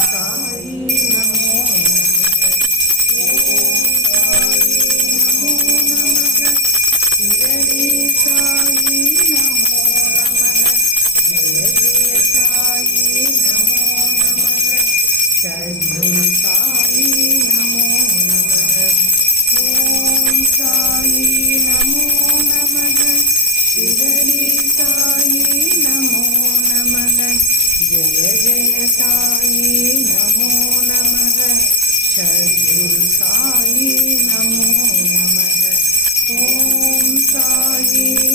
साई नमो नमः। शिरडी साई नमो नमः। जय जय साई नमो नमः। सद्गुरु साई नमो नमः। ओम साई नमो नमः। शिरडी साई नमो नमः। जय जय साई नमो नमः। सद्गुरु साई नमो नमः। ओम साई